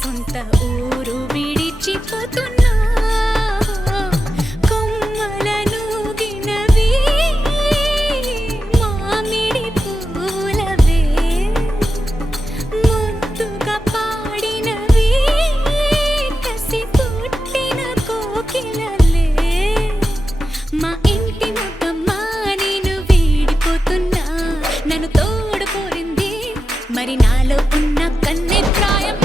సొంత ఊరు విడిచిపోతున్నా కొమ్మలను గినవి మామిడి పూలవే ముద్దుగా పాడినవి కసి పుట్టిన కోకిలలే మా ఇంటి ముద్దమ్మ నేను వీడిపోతున్నా నన్ను తోడు కోరింది మరి నాలో ఉన్న కన్నె ప్రాయం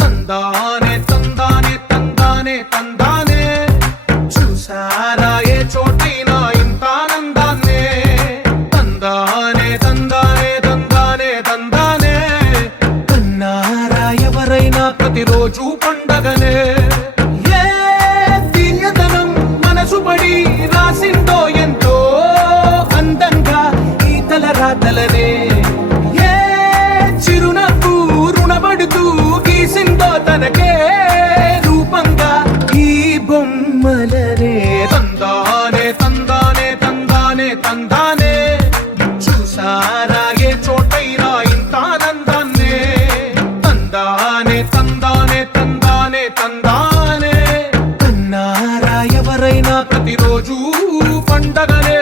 తందానే తందానే తందానే తందానే చూసారా ఏ చోటైనా ఇంత ఆనందాన్నే తందానే తందానే తందానే తందానే కన్నారా ఎవరైనా ప్రతిరోజు పండగనే ఏ తీయదనం మనసు పడి రాసిందో ఎంతో అందంగా ఈ తల రాతలనే ఏ చిరునవ్వు రుణపడుతూ గీసిందో తనకే రూపంగా ఈ బొమ్మలనే తందానే తందానే తందానే తందానే చూసారా ఏ చోటైనా ఇంత ఆనందాన్నే తందానే తందానే తందానే తందానే కన్నారా ఎవరైనా ప్రతిరోజు పండగనే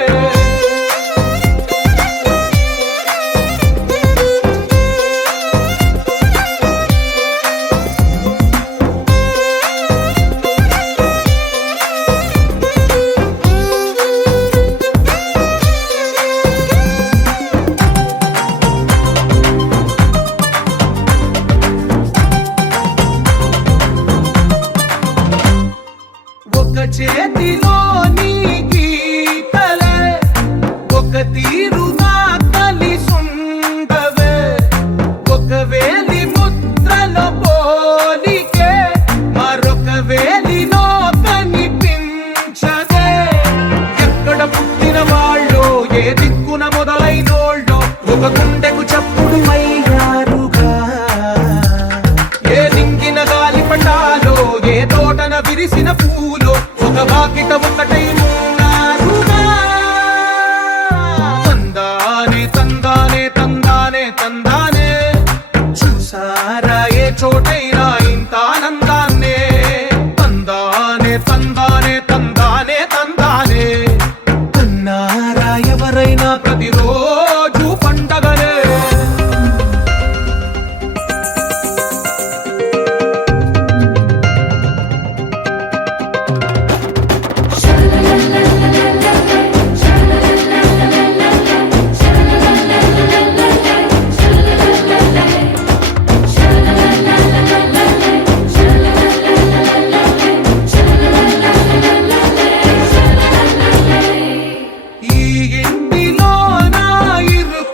ఒక చేతిలో నీ గీతలే ఒక తీరుగా కలిసుండవే ఒక వేలి ముద్రల పోలికే మరొక వేలిలో కనిపించదే ఎక్కడ పుట్టిన వాళ్ళో ఏ దిక్కున మొదలైనోళ్ళో ఒక గుండెకు చప్పుడు అయ్యారుగా ఏ దింగిన గాలి పటాలో ఏ తోటన విరిసిన పూలో ఒక వాకిట ఒకటై ఉన్నారుగా తందానే తందానే తందానే తందానే చూసారా ఏ చోటైనా ఇంత ఆనందాన్నే తందానే తందానే తందానే తందానే కన్నారా ఎవరైనా ప్రతిరోజు పండగనే ఈ ఇంటిలో నా ఇరుకు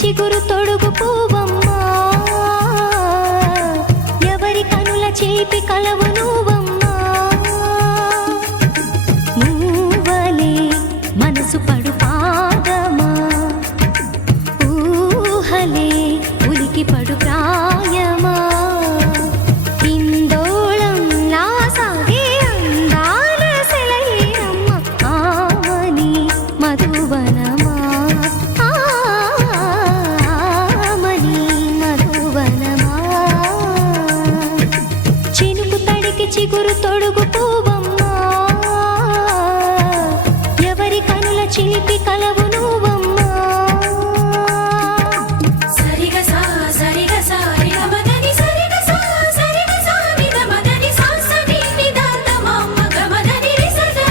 చిగురు తొడుగు పూవమ్మా ఎవరి కనుల చేపి కలవు నువ్వమ్మా చిగురు తొడుగు పువ్వమ్మా ఎవరి కనుల చిలిపి కలవు నువ్వమ్మా సరిగా సా సరిగా సా రిగ మదని సరిగా సా సరిగా సా నిద మదని సా సని నిదాత మమ్మ గమదని రిసదా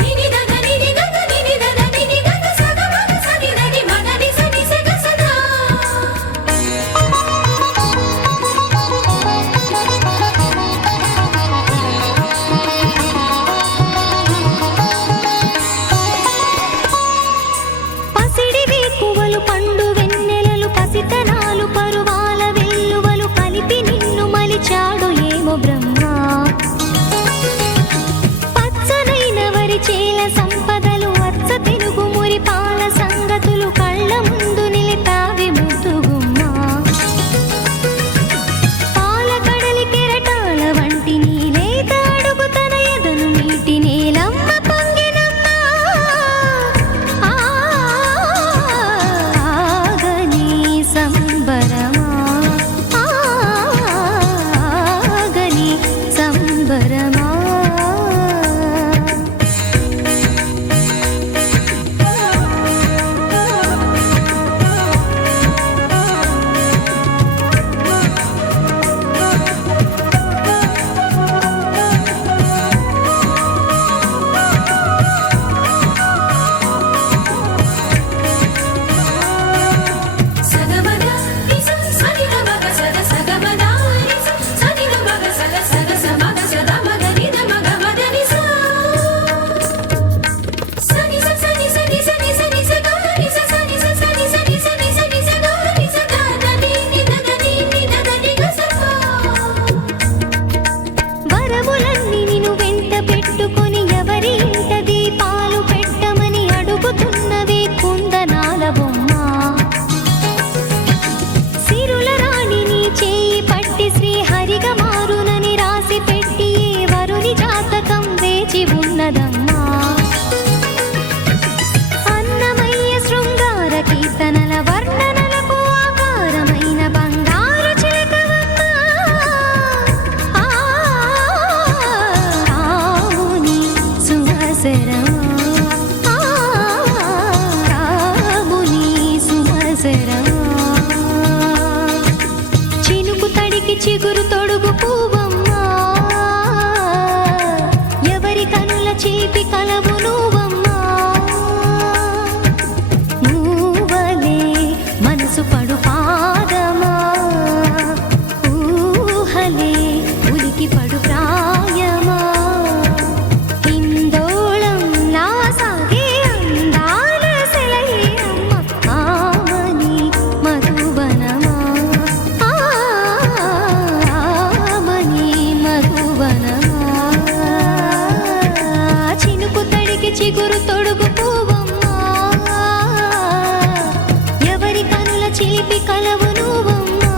నిని దద నిని దద నిని దద నిని దద సగ మగ సని దని మదని సని సగ సదా పసిడి వేకువలు పండు వెన్నెలలు పసితనాలు పరువాల వెల్లువలు కలిపి నిన్ను మలిచాడు ఏమో బ్రహ్మ పచ్చనైన వరి చేల సంపదలు అచ్చ తెలుగు మురి పాల సంగతులు కళ్ళ ముందు నిలితావి ముద్దుగుమ్మ పాల కడలి కెరటాల వంటి నీలేత అడుగు తన ఎదను నీటి నేలమ్మ పొంగినమ్మ ఆగని సంబరమా ఆగని సంబరమా సగమద నిస సనిద మగ సద సగమద నిస సనిద మగ సద సగ సమగ సద మగ నిద మగ మద నిస సని స సని సని సని సని స గ నిస సని స సని సని సని సని స గ నిస ద ద ని ని ద ద ని ని ద ద ని గ స ప వరములన్నీ నిన్ను వెంట పెట్టుకొని ఎవరి ఇంట దీపాలు పెట్టమని అడుగుతున్నవే కుందనాల బొమ్మ సిరుల రాణి నీ చేయి పట్టి శ్రీహరిగా మారునని రాసి పెట్టి ఏ వరుని జాతకం వేచి ఉన్నదమ్మా అన్నమయ్య శృంగార కీర్తనల వర్ణనలకు ఆకారమైన బంగారు చిలకవమ్మా రాముని సుమసరమా రాముని సుమసరమా చినుకు తడికి చిగురు తొడుగు పువ్వమ్మా ఎవరి కనుల చిలిపి కలవు నువ్వమ్మా మూవలే మనసు పడు పాదమా ఊహలే ఉలికి పడు ప్రాయమా హిందోళం నా సాగే అందాల సెలయేరమ్మ ఆమని మధువనమా ఆమని మధువనమా చినుకు తడికి చిగురు తొడుగు పువ్వమ్మా ఎవరి కనుల చిలిపి కలవు నువ్వమ్మా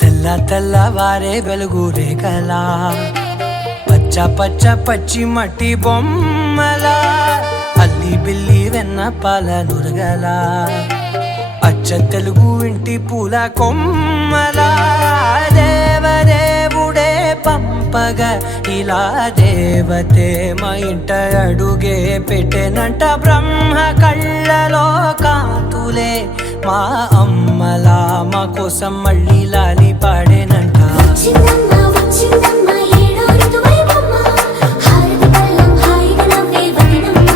తెల్ల తెల్లవారే వెలుగు రేఖలా పచ్చ పచ్చ పచ్చి మట్టి బొమ్మలా అల్లి బిల్లి వెన్న పాల నురగలా అచ్చ తెలుగు ఇంటి పూల కొమ్మలా దేవదేవుడే పంపగా ఇలా దేవతే మా ఇంట అడుగే పెట్టెనంట బ్రహ్మ కళ్ళలో కాంతులే మా అమ్మలా మా కోసం మళ్ళీ లాలి పాడేనంట వచ్చిందమ్మ వచ్చిందమ్మ ఏడో ఋతువైవమ్మ హారతి పళ్ళం హాయిగా నవ్వే వదినమ్మ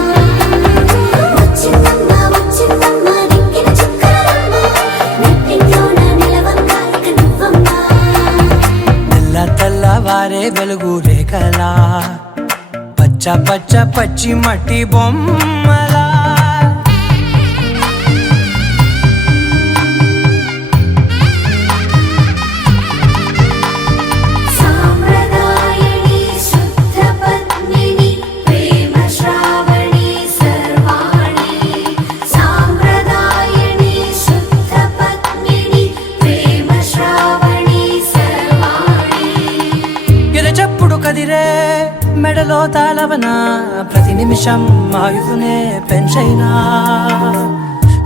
వచ్చిందమ్మ వచ్చిందమ్మ దిక్కిన చుక్కలమ్మ నెట్టింట్లోన నిలవంగా ఇక నువ్వమ్మ తెల్ల తెల్లవారే వెలుగు రేఖలా పచ్చ పచ్చ పచ్చి మట్టి బొమ్మలా సాంప్రదాయ కదిరే మెడలో తాళవన ప్రతి నిమిషం ఆయువునే పెంచైనా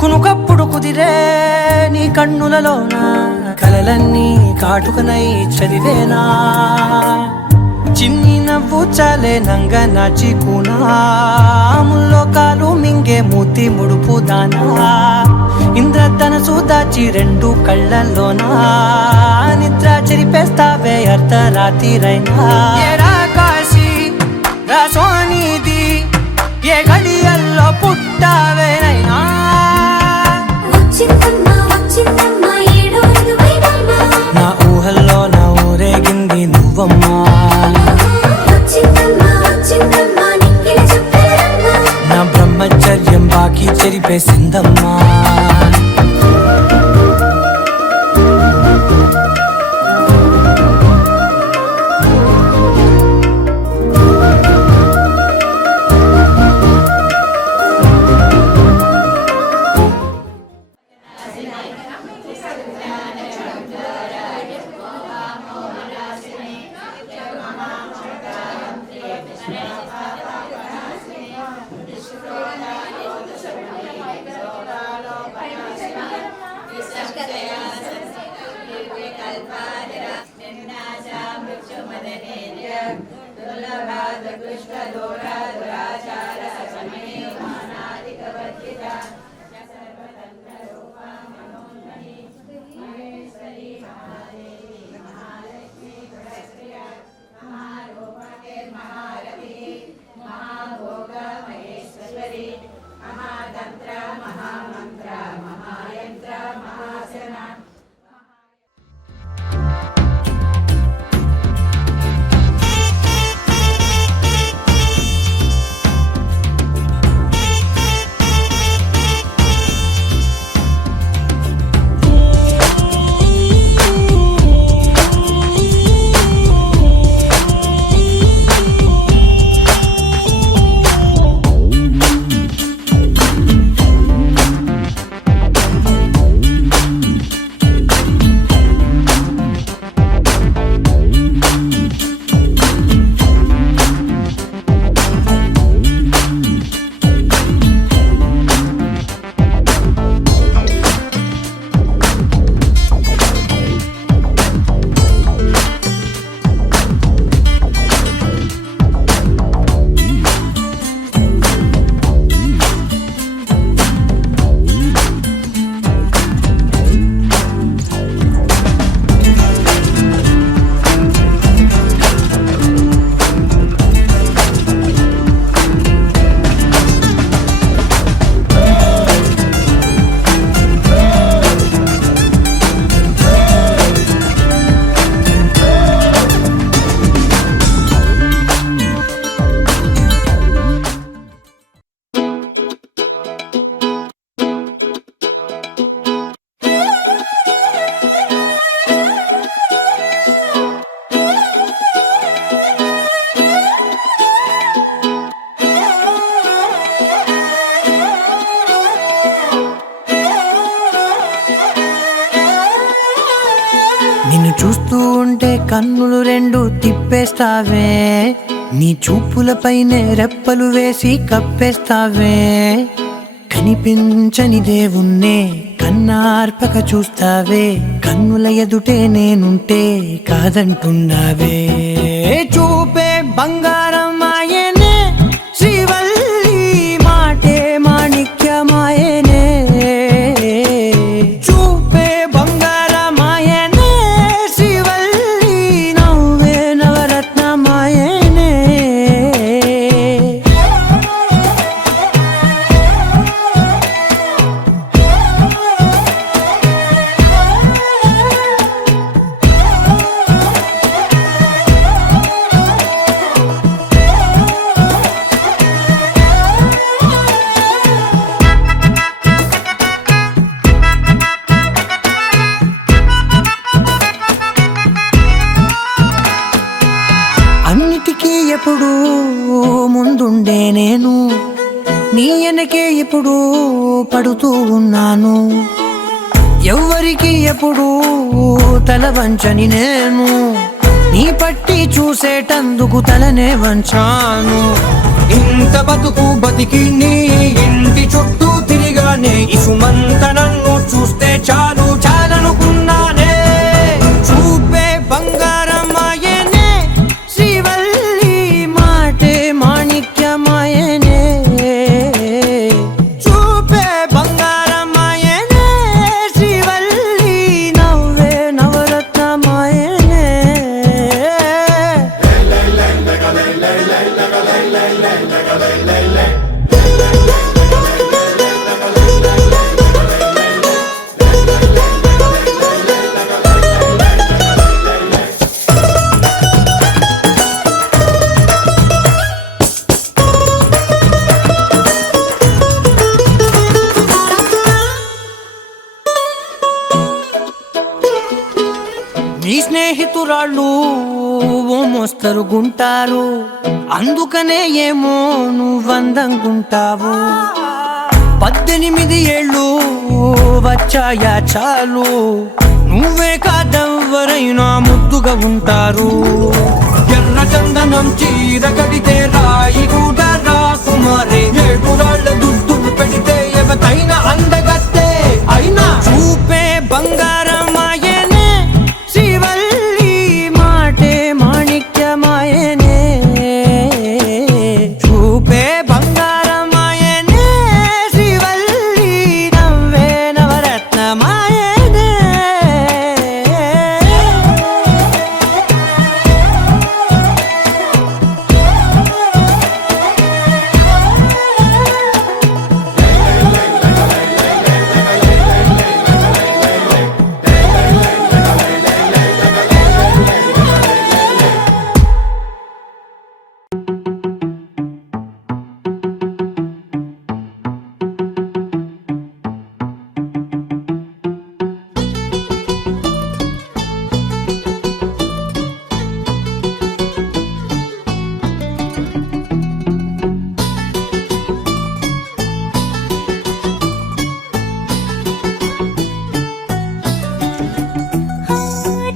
కునుకప్పుడు కుదిరే నీ కన్నులలోన కలలన్నీ కాటుకనై చదివేనా చిన్ని నవ్వు చాలే నంగ నాచి ముల్లోకాలు మింగే మూతి ముడుపు దానా ఇంద్రధనసు దాచి రెండు కళ్ళల్లోనా నిద్ర చెరిపేస్తావే అర్ధరాత్రిరైనా ఏరా కాశీ రా సోనిది ఏ గడియల్లో పుట్టావేనైనా వచ్చిందమ్మా వచ్చిందమ్మా ఏడో ఋతువైనమ్మా నా ఊహల్లో నా ఊరేగింది నువ్వమ్మా వచ్చిందమ్మా వచ్చిందమ్మా నిక్కిల చుక్కలమ్మా నా బ్రహ్మచర్యం బాకీ చెరిపేసిందమ్మా నిన్ను చూస్తూ ఉంటే కన్నులు రెండు తిప్పేస్తావే నీ చూపులపైనే రెప్పలు వేసి కప్పేస్తావే కనిపించని దేవుణ్ణే కన్నార్పక చూస్తావే కన్నుల ఎదుటే నేనుంటే కాదంటున్నావే చూపే బంగారం ఆయనే శ్రీవల్లి మాటే మాణిక్యమాయనే చూపే బంగారమాయనే శ్రీవల్లి నవ్వే నవరత్నమాయనే అన్నిటికీ ఎప్పుడు ముందుండే నేను నీ వెనకే ఎప్పుడు పడుతూ ఉన్నాను ఎవ్వరికి ఎప్పుడు తల వంచని నేను నీ పట్టి చూసేటందుకు తలనే వంచాను. ఇంత బతుకు బతికి నీ ఇంటి చుట్టూ తిరిగానే, ఇసుమంత నన్ను చూస్తే చాలు చాలనుకున్నానే. చూపే బంగారమాయనే శ్రీవల్లి, మాటే మాణిక్యమాయనే. చూపే బంగారమాయనే శ్రీవల్లి, నవ్వే నవరత్నమాయనే. నీ స్నేహితురాళ్ళు ఓ మోస్తరుగుంటారు, అందుకనే ఏమో నువ్వందంగుంటావు. 18 ఏళ్ళు వచ్చాయా చాలు, నువ్వే కాదెవ్వరైనా ముద్దుగా ఉంటారు. ఎర్ర చందనం చీర కడితే రాయి కూడా రాకుమారే, 7 రాళ్ళ దుద్దులు పెడితే ఎవతైనా అందగత్తే. అయినా చూపే బంగారమాయనే శ్రీవల్లి, మాటే మాణిక్యమాయనే. చూపే బంగారమాయనే శ్రీవల్లి, నవ్వే నవరత్నమాయనే.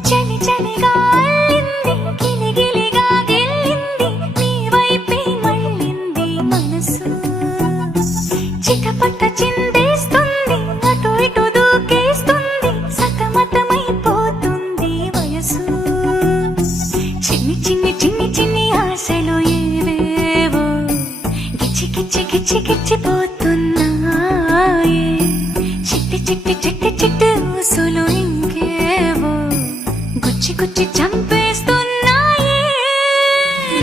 చలి చలిగా అల్లింది, గిలిగిలిగా గిల్లింది, నీ వైపే మళ్ళింది మనసు. చిటపట చిందేస్తుంది, అటు ఇటు దూకేస్తుంది, సతమతమైపోతుంది వయసు. చిన్ని చిన్ని చిన్ని చిన్ని ఆశలు ఏవేవో గిచ్చి గిచ్చి గిచ్చి గిచ్చిపోతున్నాయే. చిట్టి చిట్టి చిట్టి చిట్టి ఊసులు ఇంకేవో గుచ్చి గుచ్చి చంపేస్తున్నాయే.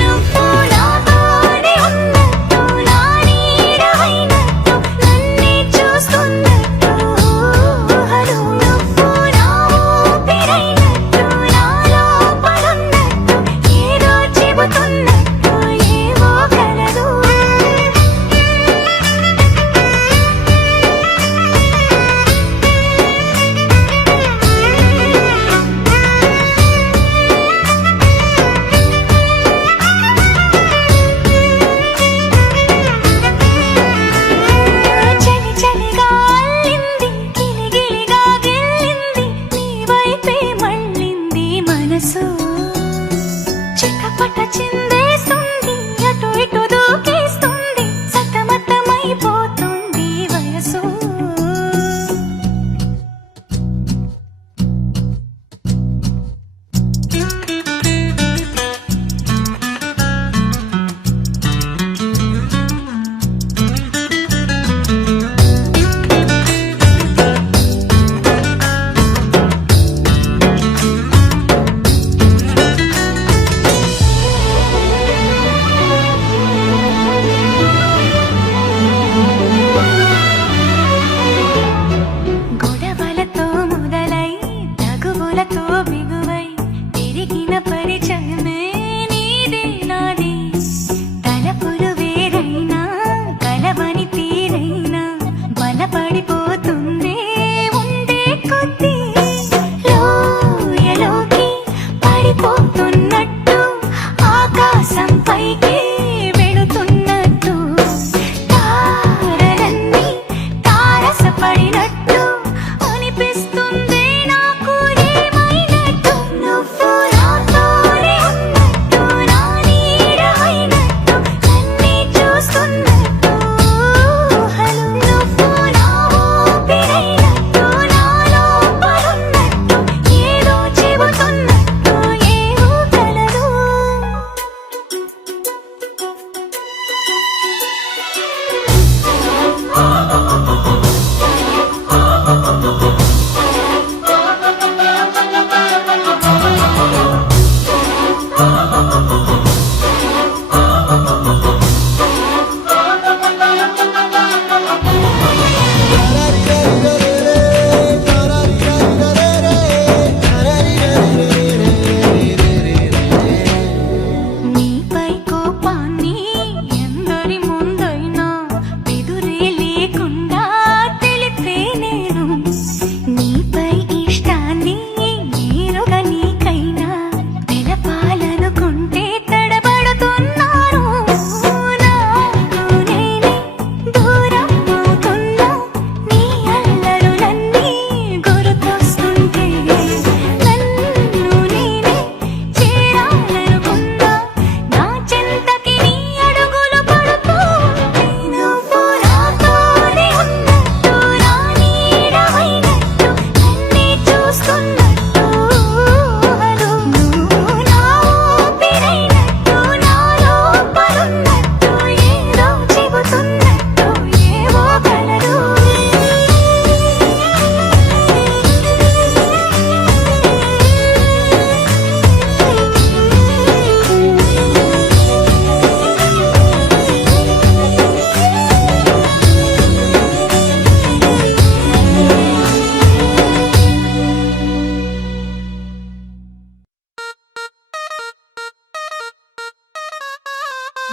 నువ్వు నాతోనే ఉన్నట్టు, నా నీడవైనట్టు, నన్నే చూస్తున్నట్టు ఊహలు. నువ్వు నా ఊపిరైనట్టు, నాలో పడున్నట్టు, ఏదో చెబుతున్నట్టు ఏవో కలలు. చలి చలిగా అల్లింది, గిలిగిలిగా గిల్లింది, నీ వైపే మళ్ళింది మనసు. చిటపట చిందేస్తుంది, అటు ఇటు దూకేస్తుంది, సతమతమైపోతుంది వయసు.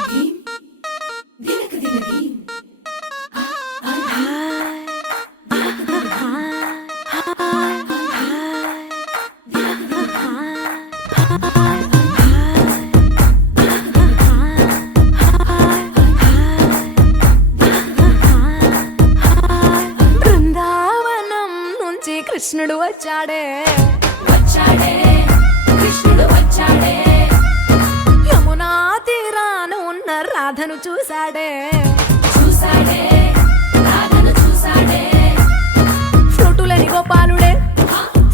భీం దినక దిన భీం బృందావనం నుంచి కృష్ణుడు వచ్చాడే వచ్చాడే కృష్ణుడు వచ్చాడే యమునా తీరాన ఉన్న రాధను చూశాడే చూసాడే రాధను చూసాడే ఫ్లూటులని గోపాలుడే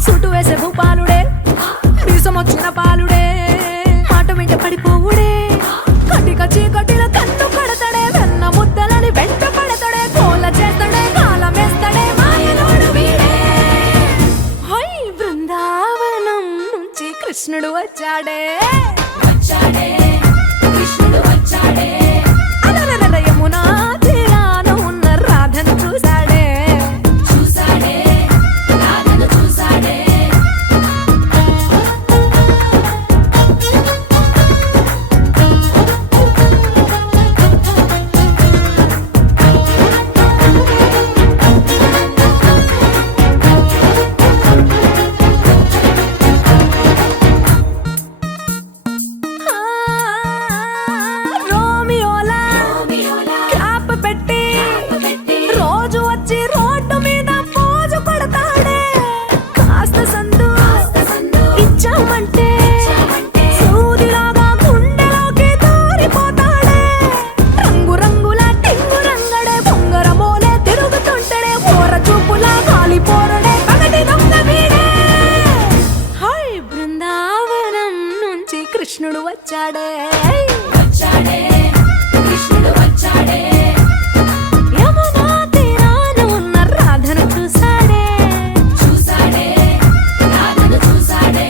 సుటు వేసే భూపాలుడే మీసమొచ్చిన పాలుడే మాట వెంట పడిపోవుడే కటిక చీకటిల కన్ను కడతాడే వెన్న ముద్దలని వెంట పడతాడే కోల చేస్తాడే కాలమేస్తాడే మాయలోడు వీడే హై బృందావనం నుంచి కృష్ణుడు వచ్చాడే వచ్చాడే కృష్ణుడు వచ్చాడే అలరలర యమునా తీరాన ఉన్న రాధను చూశాడే చూసాడే రాధను చూసాడే ఆ, రోమియోలా రోమియోలా క్యాప్ పెట్టి పెట్టి రోజు వచ్చి రోడ్డు మీద పోజు కొడతాడే కాస్త సందు సందు ఇచ్చామంటే ఇచ్చామంటే సూదిలాగా గుండెలోకి దూరిపోతాడే రంగు రంగుల టింగు రంగడే బొంగరమోలే తిరుగుతుంటడే పోర చూపులా కాలిపోరడే పగటి దొంగ వీడే హై బృందావనం నుంచి కృష్ణుడు వచ్చాడే వచ్చాడే కృష్ణుడు వచ్చాడే యమునా తీరాన ఉన్న రాధను చూశాడే చూసాడే రాధను చూసాడే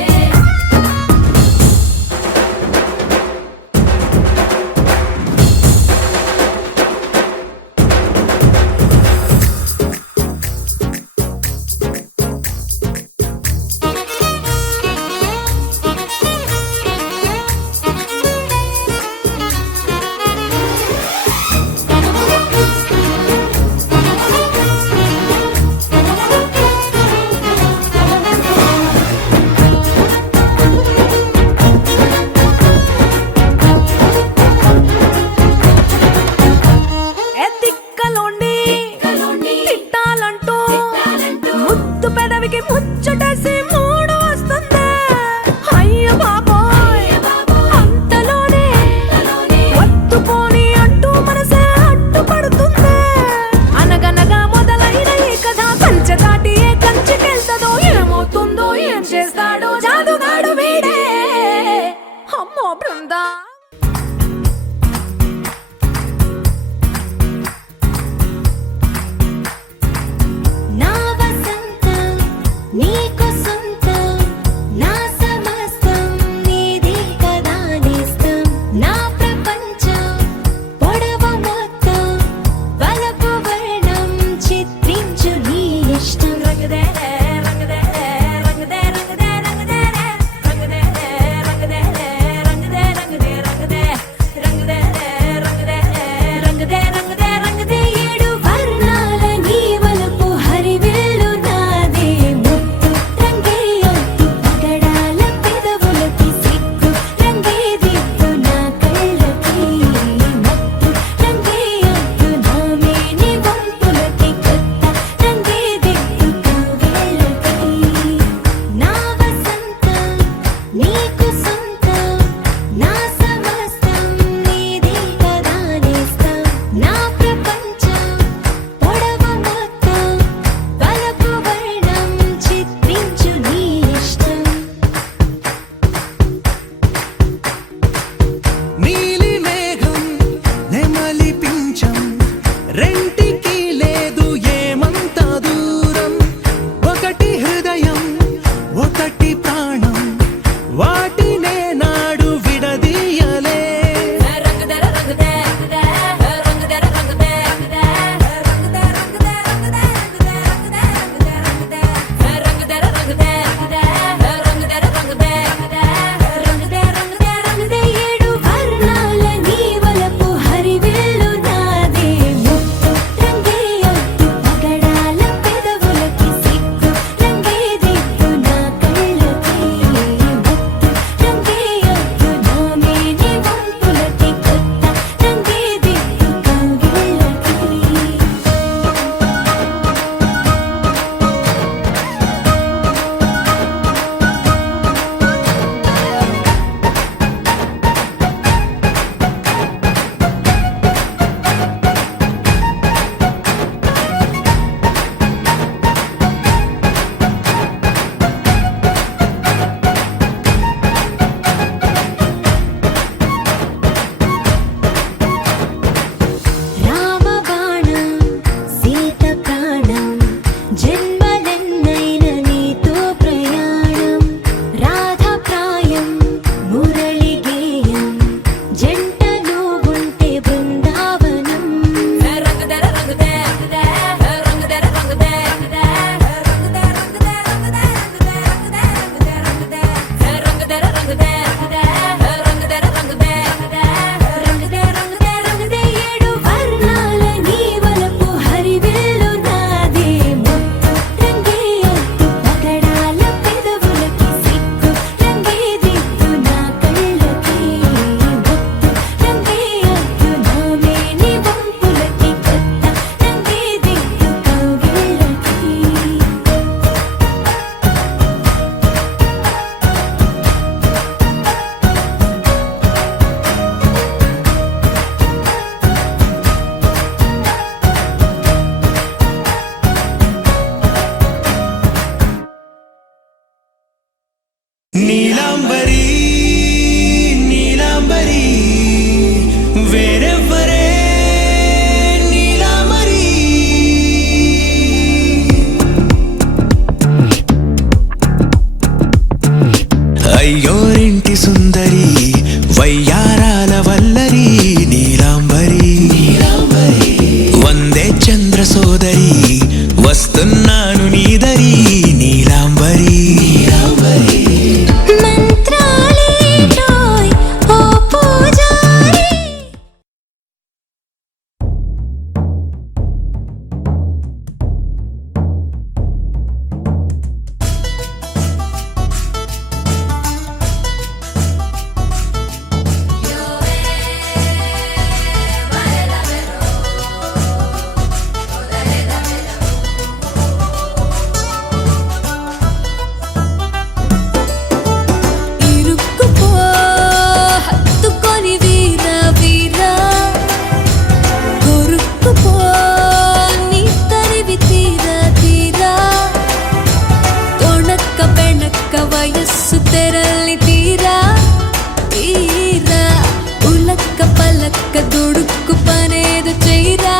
చక్క దుడుక్కు పనేదో చెయ్యరా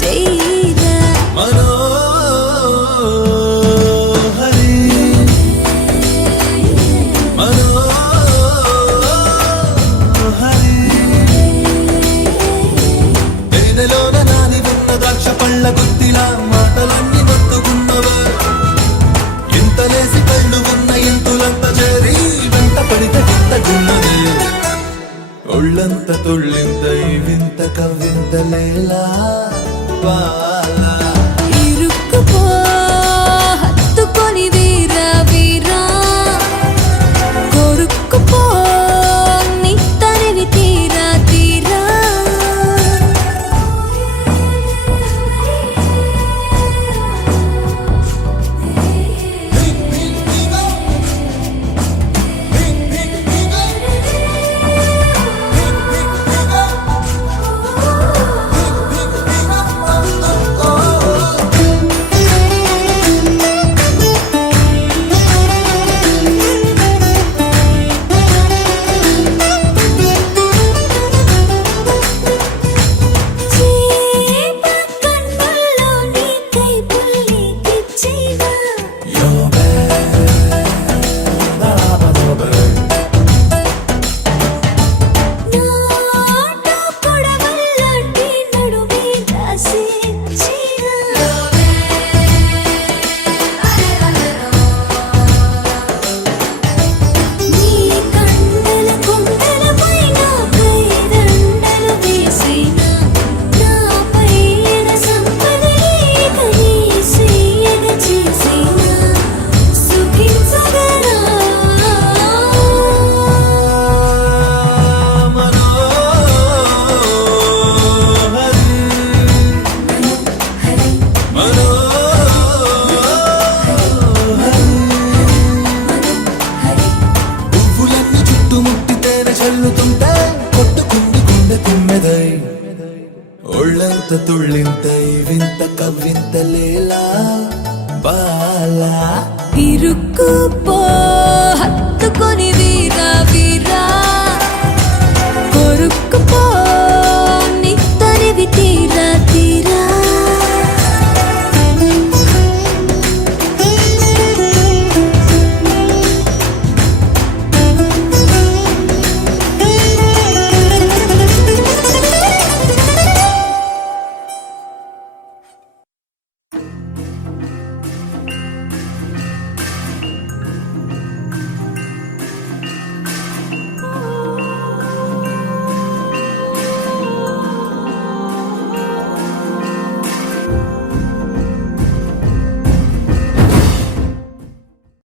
చెయ్యరా మనోహరి మనోహరి తేనెలోన నాని ఉన్న ద్రాక్ష పళ్ళ గుత్తిలా మాటలన్నీ మత్తుకున్నవా ఎంత లేసి కళ్ళు ఉన్న ఇంతులంత చేరి వెంట పడితే గింతకున్నది ఒళ్ళంత తొళ్ళింత ఈ వింత కవ్వింత లేలా బాలా ఇరుక్కుపో హత్తుకొని వీరా వీరా కొరుక్కుపో నీ తరివి తీరా తీరా చేప కన్నుల్లో నీ కై పుల్లి కిచ్చిగా నాట పొడవల్లాంటి నడుమే దాసిచ్చిగా నీ కండల కొండల పైన కైదండలు వేసిన నా పైన సంపదలేక నీ సేయగ చేసిన సుఖించగరా పువ్వులన్నీ చుట్టుముట్టితేనే చల్లుతుంటే కొట్టుకుంది గుండె తుమ్మెదై ఒళ్ళంత తుళ్ళింతై వింత కవ్వింత లేలా బాలా ఇరుక్కుపో హత్తుకొని వీరా వీరా కొరుక్కుపో